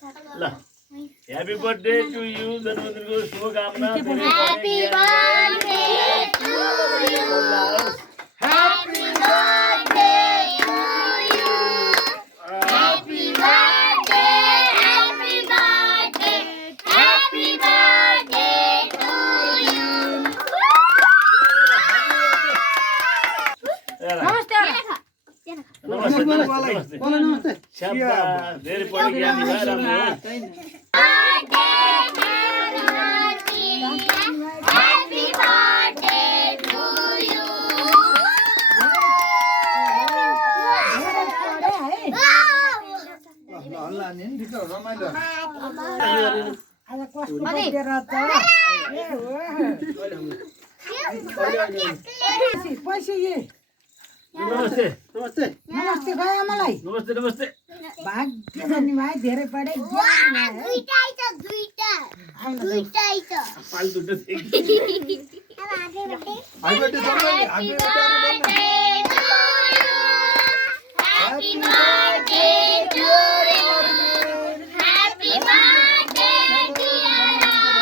ल happy birthday to you जन्मदिनको शुभकामना Happy birthday to you. Happy birthday to you. Happy birthday, happy birthday, happy birthday to you. नमस्ते नमस्ते नमस्ते शाबाश धेरै पढी ज्ञानी भएर Happy birthday to you. नमस्ते नमस्ते नमस्ते भाइ आमालाई नमस्ते नमस्ते भाग्य धनी भाइ धेरै पढे पाल दुटो Happy birthday to you. Happy birthday to you. Happy birthday, dear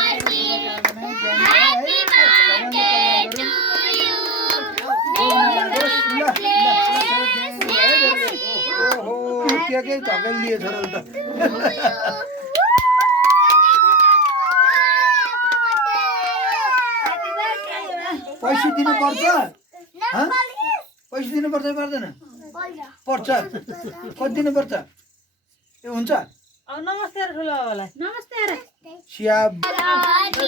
Arvind. Happy birthday to you. के धकेलिए छोरा त पैसा दिनुपर्छ पैसा दिनुपर्छ पर्दैन पर्छ कति दिनुपर्छ ए हुन्छ नमस्ते ठुलो बाबालाई नमस्ते स्याब Happy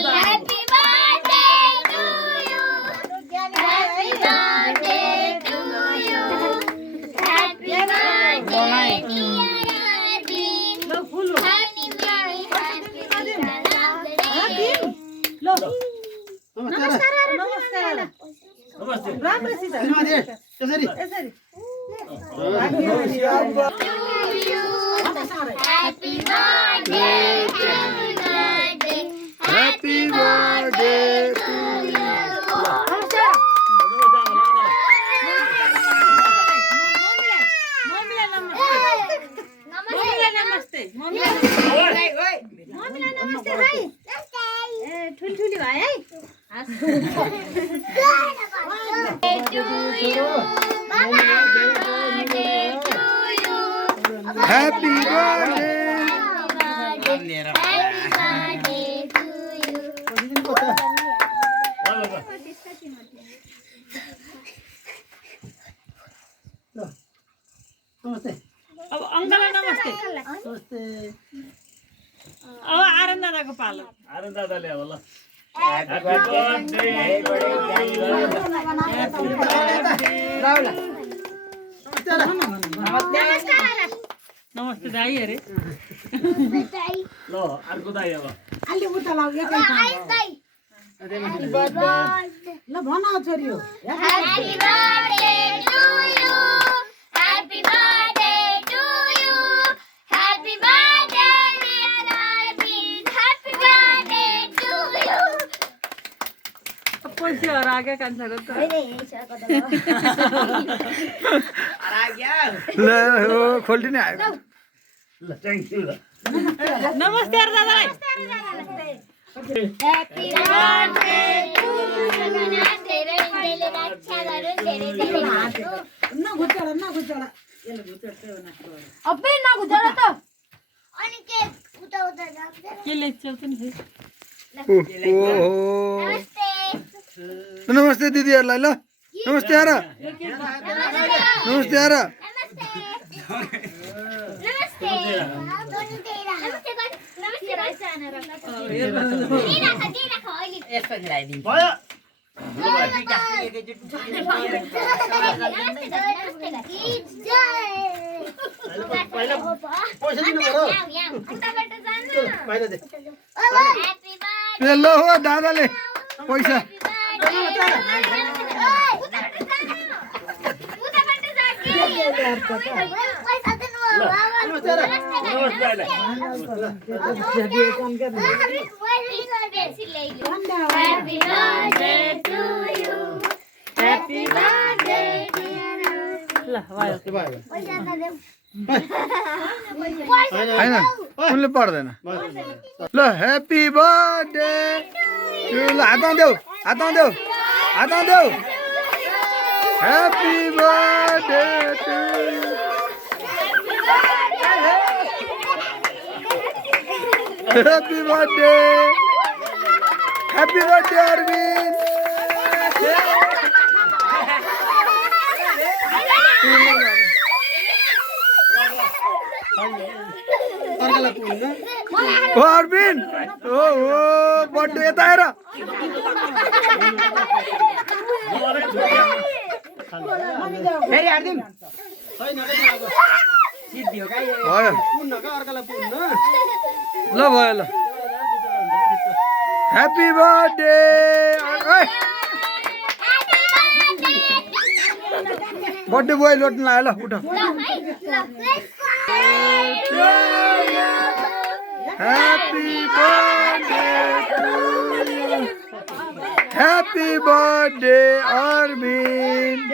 birthday to you. Happy birthday to you. Happy birthday, dear Arvind. ल फुल Happy birthday. ल नमस्कार नमस्ते नमस्ते राम्रोसित त्यसरी यसरी Happy birthday, happy birthday, happy birthday to you. नमस्ते मम्मीलाई नमस्ते भाइ ए ठुलठुली भाइ है ह्यापी बर्थडे नमस्ते अब अङ्कललाई नमस्ते नमस्ते अब आनन्द दादाको पालो आनन्द दादाले अब ल ह्यापी बर्थडे नमस्ते दाइ अरे ल अर्को दाइ अब अलि उता लाउ एकै ल भन छोरी हो Happy birthday to you. Happy birthday to you. Happy birthday, dear Arvind. Happy birthday to you. पैसाहरू आगे कान्छाको त ल हो खोल्दिने आयो ल थ्याङ्क यू ल नमस्ते अरे दादालाई Happy birthday to you. धेरै धेरै रक्षा गरौँ धेरै धेरै नघुचोडा यसले घुचोड्दै हो नाच्नु अबे नगुजर त अनि के उता उता जान्छ के लेख्छौ त नि ओहो नमस्ते नमस्ते दिदीहरूलाई ल नमस्ते आरा नमस्ते आरा नमस्ते नमस्ते नमस्ते राजा भयो पैसा दिनु पर्यो बाहिर दे ए ल हो दादाले पैसा Happy birthday to you. Happy birthday. ल भयो पैसा त देऊ होइन उनले पढ्दैन ल ह्याप्पी बर्थडे ल हातमा देऊ happy birthday to happy birthday Arvind ओ अरविन्द ओ बर्थडे यता आएर फेरि हार्दिम सिद्धि हो क्या भयो ल भयो ल ह्याप्पी बर्थडे बर्थडे बोय लोट्नु लाग्यो ल उठ happy birthday happy birthday Arvind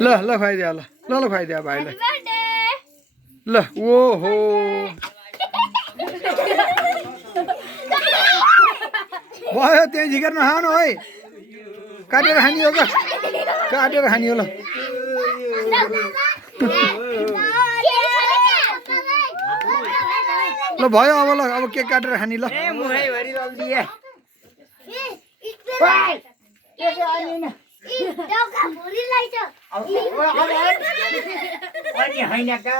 ल ल खुवाइदियो ल खुवाइदियो भाइलाई ल ओहो भयो त्यहाँ झिकेर नखानु है काटेर खानियो ल काटेर खानियो ल ल भयो अब ल अब केक काटेर खानी ल होइन का